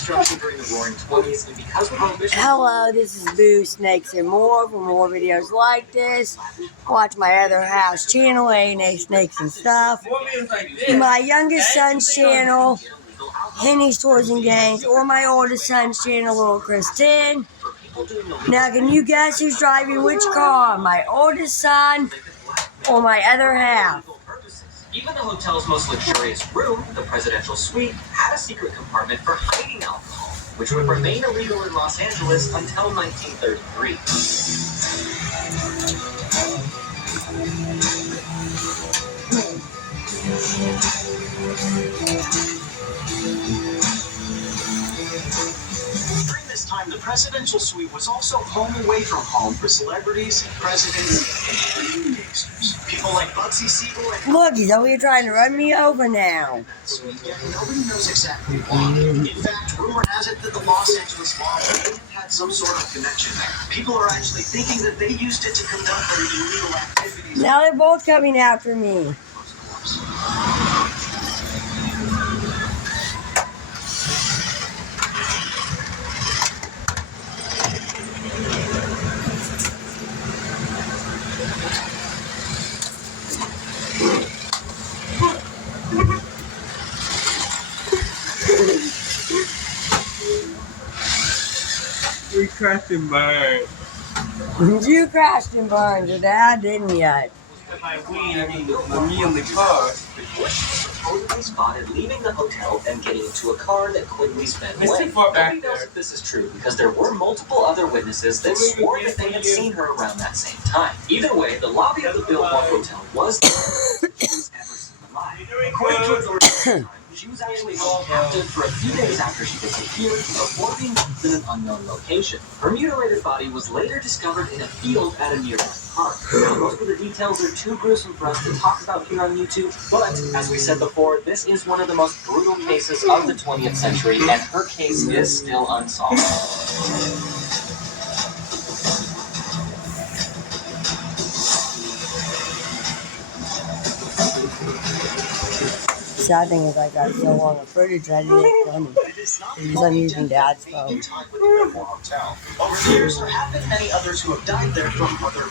construction during the Roaring '20s, and because Prohibition. Hello, this is Boo Snakes and More. For more videos like this, watch my other house channel, A&A Snakes and Stuff. My youngest son's channel, Henny's Toys and Games, or my oldest son's channel, Little Chris 10. Now, can you guess who's driving which car? My oldest son or my other half? Even the hotel's most luxurious room, the presidential suite, had a secret compartment for hiding alcohol, which would remain illegal in Los Angeles until 1933. During this time, the presidential suite was also home away from home for celebrities, presidents, and gangsters. People like Bugsy Siegel and Look, he's over here trying to run me over now. nobody knows exactly why. In fact, rumor has it that the Los Angeles mob had some sort of connection there. People are actually thinking that they used it to conduct their illegal activities. Now they're both coming after me. We crashed and burned. You crashed and burned, your dad didn't yet. My weed, I mean the car. Supposedly spotted leaving the hotel and getting into a car that quickly sped It's away. too far back Nobody knows there. if this is true because there were multiple other witnesses that swore that they had seen her around that same time. Either way, the lobby of the Biltmore Hotel was the first ever seen alive. According to authorities at the time, she was actually held captive for a few days after she disappeared before being dumped in an unknown location. Her mutilated body was later discovered in a field at a nearby park. Now, most of the details are too gruesome for us to talk about here on YouTube, but as we said before, this is one of the most brutal cases of the 20th century, and her case is still unsolved. Sad thing is I got so long of footage I didn't get funny. Because I'm using Dad's phone. Over the years, there have been many others who have died there from other